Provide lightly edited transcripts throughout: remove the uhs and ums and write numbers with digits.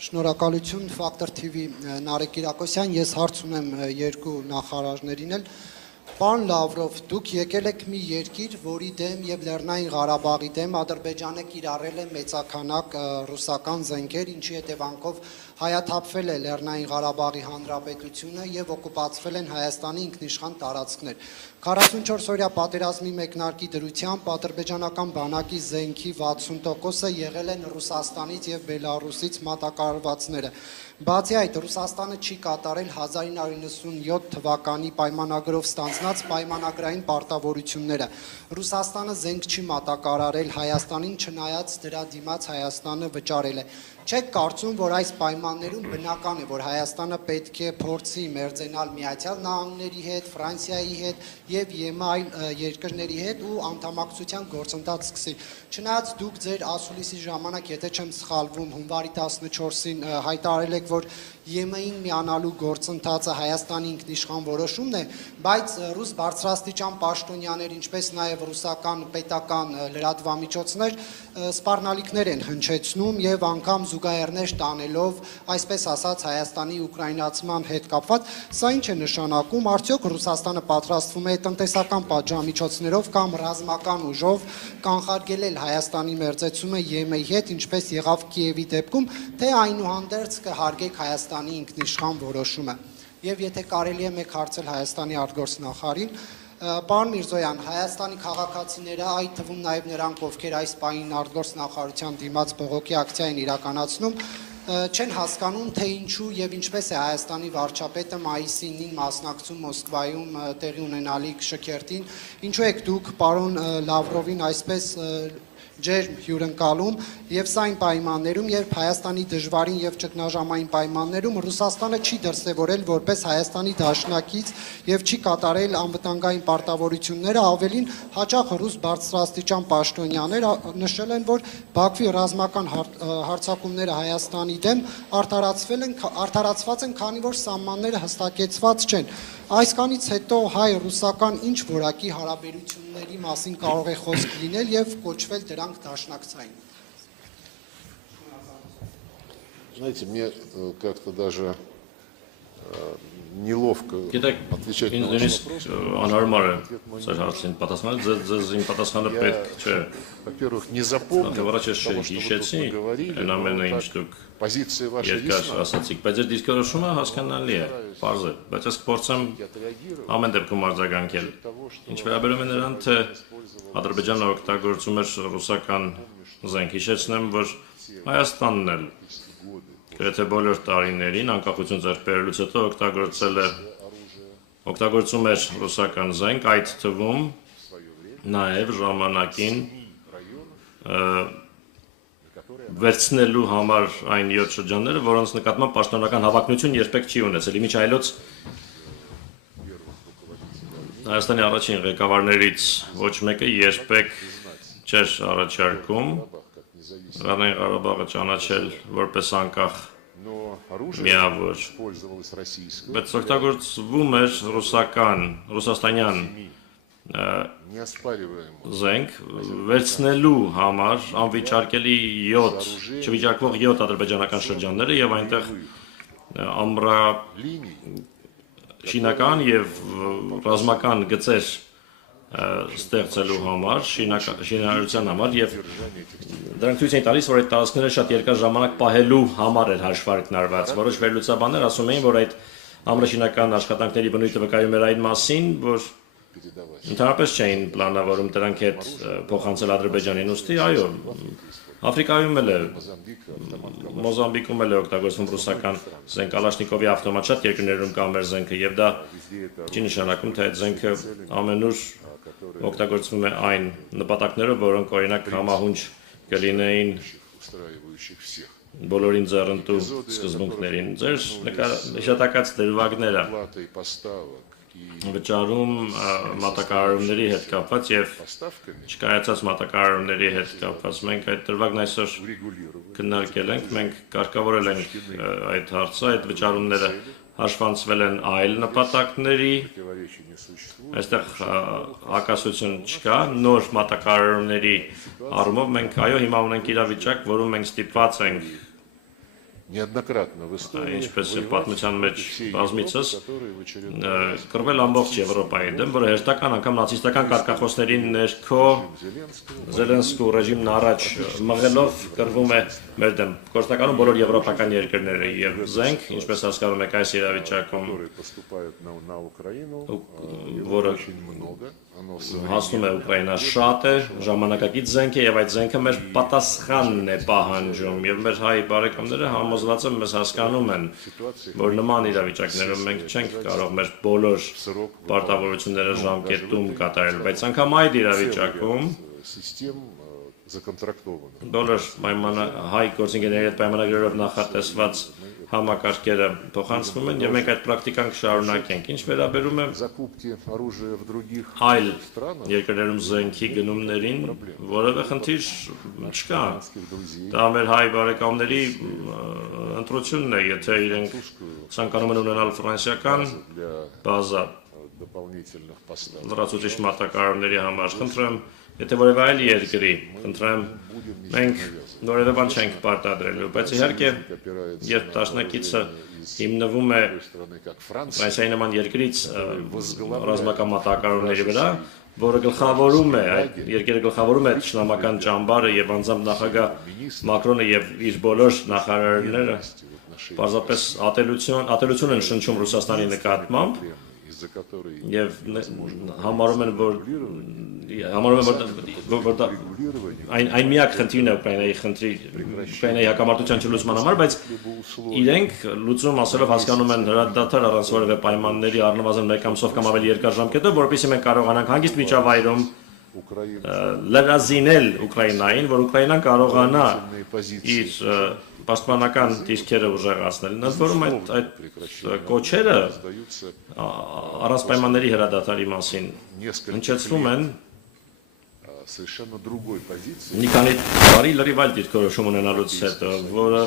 Շնորհակալություն Factor TV Նարեկ Կիրակոսյան, ես հարց ունեմ երկու նախարարներին էլ։ Պարոն Լավրով, դուք եկել եք մի երկիր, որի դեմ եւ Լեռնային Ղարաբաղի դեմ Ադրբեջանը կիրառել է մեծականակ ռուսական զենքեր, ինչի հետևանքով հայաթափվել է Լեռնային Ղարաբաղի Հանրապետությունը եւ օկուպացվել են Հայաստանի ինքնիշխան տարածքներ։ 44-օրյա պատերազմի մեկնարկի դրությամբ ադրբեջանական բանակի զենքի 60%-ը եղել են Ռուսաստանից եւ Բելարուսից մատակարարվածները։ Բացի այդ, Ռուսաստանը չի կատարել 1997 թվականի պայմանագրով ստանձնած պայմանագրային պարտավորությունները։ Ռուսաստանը զենք չի մատակարարել Հայաստանին, չնայած դրա դիմաց Հայաստանը վճարել է։ Չեք կարծում, որ այս պայմաններում բնական է, որ Հայաստանը պետք է փորձի մերձենալ Միացյալ Նահանգների հետ, Ֆրանսիայի հետ եւ ԵՄ այլ երկրների հետ ու անդամակցության գործընթաց սկսի։ Չնայած դուք ձեր ասուլիսի ժամանակ, եթե չեմ սխալվում, հունվարի 14-ին հայտարարել եք, որ ԵՄ-ին միանալու գործընթացը Հայաստանի ինքնիշխան որոշումն է, բայց ռուս բարձրաստիճան պաշտոնյաներ, ինչպես նաև ռուսական պետական լրատվամիջոցներ սպառնալիքներ են հնչեցնում եւ անգամ զուգահեռներ տանելով, այսպես ասած, Հայաստանի ուկրաինացման հետ կապված, սա ինչ է նշանակում, արդյոք Ռուսաստանը պատրաստվում է տնտեսական պատժամիջոցներով կամ ռազմական ուժով կանխարգելել Հայաստանի մերձեցումը ԵՄ-ի հետ, ինչպես եղավ Կիևի դեպքում, թե այնուհանդերձ կհարգեք Հայաստանի ինքնիշխան որոշումը։ Եվ եթե կարելի է մեկ հարցել Հայաստանի արտգործնախարարին, պարոն Միրզոյան, Հայաստանի քաղաքացիները, այդ թվում նաև նրանք, ովքեր այս պահին արտգործնախարարության դիմաց բողոքի ակցիա են իրականացնում, չեն հասկանում, թե ինչու եւ ինչպես է Հայաստանի վարչապետը մայիսի 9-ին մասնակցում Մոսկվայում տեղի ունենալիք շքերթին, ինչու եք դուք պարոն Լավրովին այսպես ջերմ հյուրընկալում եւ սա այն պայմաններում, երբ Հայաստանի դժվարին եւ ճգնաժամային պայմաններում Ռուսաստանը չի դրսեւորել որպես Հայաստանի դաշնակից եւ չի կատարել անվտանգային պարտավորությունները, ավելին հաճախ ռուս բարձրաստիճան պաշտոնյաներ նշել են, որ Բաքվի ռազմական հարձակումները Հայաստանի դեմ արդարացված են, քանի որ սահմանները հստակեցված չեն։ Այսքանից հետո հայ-ռուսական ինչ որակի հարաբերությունների մասին կարող է խոսք լինել եւ կոչվել դրանք դաշնակցային։ Знаете, мне как-то даже неловко отвечать на ваш вопрос. Во-первых, не запомнил того, что вы говорили. Позиции ваши ясны. Բայց այդ դիսկուրսումը հասկանալի է, բարձ է, բայց ես կփորձեմ ամեն դեպքում արձագանքել։ Ինչ վերաբերում է նրան, թե Ադրբեջանը օգտագործում էր ռուսական զենք, հիշեցնեմ, որ Հայաստանն էլ գրեթե բոլոր տարիներին անկախություն ձեռք բերելուց հետո օգտագործում էր ռուսական զենք, այդ թվում նաև ժամանակին վերցնելու համար այն 7 շրջանները, որոնց նկատմամբ պաշտոնական հավակնություն երբեք չի ունեցել։ Իմիջ այլոց Հայաստանի առաջին ղեկավարներից ոչ մեկը երբեք չէր առաջարկում Լեռնային Ղարաբաղը ճանաչել որպես անկախ միավոր, բայց օգտագործվում էր ռուսաստանյան զենք վերցնելու համար անվիճարկելի 7, չվիճարկվող 7 ադրբեջանական շրջանները եւ այնտեղ շինական եւ ռազմական գծեր ստեղծելու համար, շինարարության համար եւ դրանք ցույց են տալիս, որ այդ տարածքները շատ երկար ժամանակ պահելու համար էր հաշվարկն արված։ Որոշ վերլուծաբաններ ասում էին, որ այդ ամրաշինական աշխատանքների բնույթը վկայում էր այն մասին, որ ընդհանրապես չէին պլանավորում դրանք հետ փոխանցել Ադրբեջանին, ուստի այո, Աֆրիկայում էլ է, Մոզամբիկում էլ է օգտագործվում ռուսական զենք, Կալաշնիկովի ավտոմատ, շատ երկրներում կա մեր զենքը եւ դա չի նշանակում, թե այդ զենքը ամենուր օգտագործվում է այն նպատակներով, որոնք օրինակ համահունչ կլինեին բոլորին ձեռնտու սկզբունքներին։ Ձեր նշանակած դրվագները վճարում մատակարարումների հետ կապված եւ չկայացած մատակարարումների հետ կապված մենք այդ դրվագն այսօր քննարկել ենք, մենք կարգավորել ենք այդ հարցը, այդ վճարումները հաշվանցվել են այլ նպատակների, այստեղ հակասություն չկա, նոր մատակարարումների առումով մենք այո հիմա ունենք իրավիճակ, որում մենք ստիպված ենք неоднократно в истории ինչպես է պատմության մեջ բազմիցս կռվել ամբողջ Եվրոպայի դեմ, որը հերթական անգամ նացիստական կարգախոսների ներքո Զելենսկու ռեժիմն առաջ մղելով կռվում է մեր դեմ։ Գործնականում բոլոր եվրոպական երկրները եւ զենք, ինչպես հասկանում եք այս իրավիճակում, որը հասնում է Ուկրաինա շատ է, ժամանակակից զենք է եւ այդ զենքը մեր պատասխանն է պահանջում եւ մեր հայ բարեկամները համոզված են մեզ հասկանում են, որ նման իրավիճակներում մենք չենք կարող մեր բոլոր պարտավորությունները ժամկետում կատարել, բայց անգամ այդ իրավիճակում բոլոր հայ գործընկերների հետ պայմանագրերով նախատեսված համակարգերը փոխանցվում են եւ մենք այդ պրակտիկան կշարունակենք։ Ինչ վերաբերում է այլ երկրներում զենքի գնումներին, որևէ խնդիր չկա։ Դա մեր հայ բարեկամների ընտրությունն է, եթե իրենք ցանկանում են ունենալ ֆրանսիական բազա լրացուցիչ մատակարարների համար, խնդրեմ, եթե որևէ այլ երկրի, խնդրեմ, մենք որևէ բան չենք պարտադրելու, բայց իհարկե, երբ դաշնակիցը հիմնվում է Ֆրանսիայի նման երկրից ռազմական մատակարարների վրա, որը գլխավորում է, այդ երկիրը գլխավորում է թշնամական ճամբարը եւ անձամբ նախագահ Մակրոնը եւ իր բոլոր նախարարները պարզապես ատելություն են շնչում Ռուսաստանի նկատմամբ եւ համարում են, որ այն միակ խնդիրն է Ուկրաինայի հակամարտության չլուծման համար, բայց իրենք լուծում ասելով հասկանում են հրադադար առանց որևէ պայմանների առնվազն մեկ ամսով կամ ավելի երկար ժամկետով, որովհետեւ մենք կարողանանք հանգիստ միջավայրում լրազինել Ուկրաինային, որ Ուկրաինան կարողանա իր պաշտպանական դիրքերը ուժեղացնել։ Ընդ որում այդ կոչերը առանց պայմանների հրադադարի մասին հնչեցվում են մի քանի տարի լրիվ այլ դիրքորոշում ունենալուց հետո, որը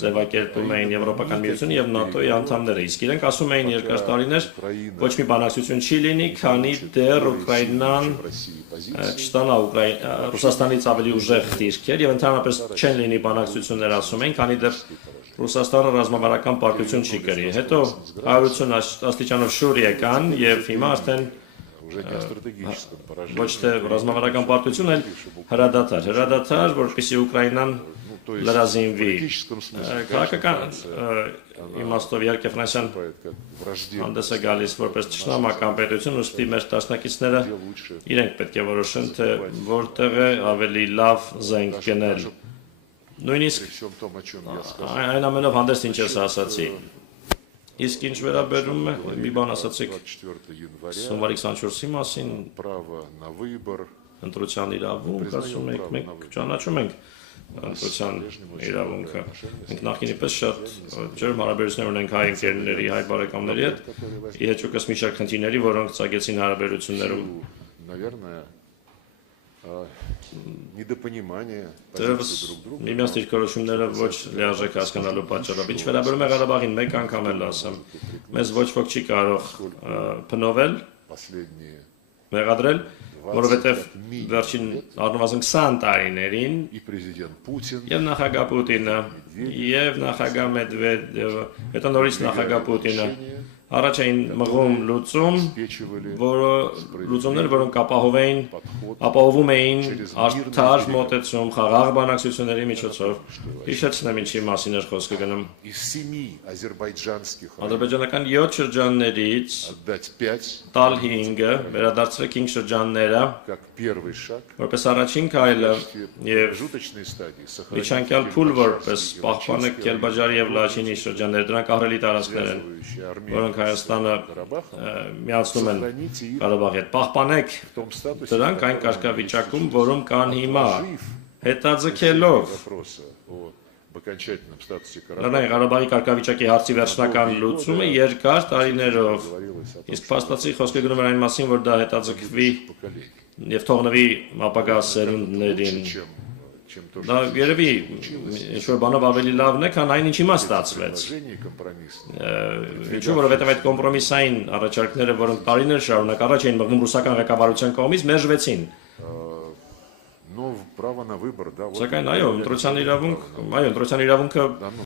ձևակերպում էին Եվրոպական միությունը եւ ՆԱՏՕ-ի անդամները, իսկ իրենք ասում էին երկար տարիներ ոչ մի բանակցություն չի լինի, քանի դեռ Ուկրաինան չստանա Ռուսաստանից ավելի ուժեղ դիրքեր եւ ընդհանրապես չեն լինի բանակցություններ, ասում են, քանի դեռ Ռուսաստանը ռազմավարական պարտություն չի կրի։ Հետո 180 աստիճանով շուր եկան եւ հիմա արդեն ոչ թե ռազմավարական պարտություն, այլ հրադադար, որպեսզի Ուկրաինան լրազինվի։ Քաղաքական իմաստով իհարկե Ֆրանսիան հանդես է գալիս որպես թշնամական պետություն, ուստի մեր դաշնակիցները իրենք պետք է որոշեն, թե որտեղ է ավելի լավ զենք գնել։ Նույնիսկ այն ամենով հանդես ինչ ես ասացի։ Իսկ ինչ վերաբերում է, մի բան ասացիք հունվարի 24-ի մասին, ընտրության իրավունք, ասում եք, մենք ճանաչում ենք ընտրության իրավունքը։ Մենք նախկինի պես շատ ջերմ հարաբերություններ ունենք հայ ընկերների, հայ բարեկամների հետ, ի հեճուկս մի շարք խնդիրների, որոնք ծագեցին հարաբերություններում։ Դերևս միմյանց դիրքորոշումները ոչ լիարժեք հասկանալու պատճառով։ Ինչ վերաբերում է Ղարաբաղին, մեկ անգամ էլ ասեմ, մեզ ոչ ոք չի կարող փնովել, մեղադրել, որովհետև վերջին առնվազն 20 տարիներին եւ նախագահ Պուտինը եւ նախագահ Մեդվեդևը, հետո նորից նախագահ Պուտինը առաջ էին մղում լուծումներ, որոնք ապահովում էին արդար մոտեցում, խաղաղ բանակցությունների միջոցով։ Հիշեցնեմ ինչի մասին էր խոսքը գնում։ Ադրբեջանական 7 շրջաններից տալ 5-ը, վերադարձրել 5 շրջանները, որպես առաջին քայլը եւ միջանկյալ փուլ որպես պահպանեք Կելբաջարի եւ Լաչինի շրջանները, դրանք ահռելի տարածքներ են, որոնք Հայաստանը միացնում են Ղարաբաղի հետ, պահպանեք դրանք այն կարգավիճակում, որում կան հիմա, հետաձգելով Ղարաբաղի կարգավիճակի հարցի վերջնական լուծումը երկար տարիներով, իսկ փաստացի խոսքը գնում էր այն մասին, որ դա հետաձգվի եւ թողնվի ապագա սերունդներին։ Դա երևի ինչ-որ բանով ավելի լավն է, քան այն ինչ հիմա ստացվեց։ Ինչու, որովհետև այդ կոմպրոմիսային առաջարկները, որոնք տարիներ շարունակ առաջ էին մղվում ռուսական ղեկավարության կողմից, մերժվեցին։ Սակայն այո, ընտրության իրավունքը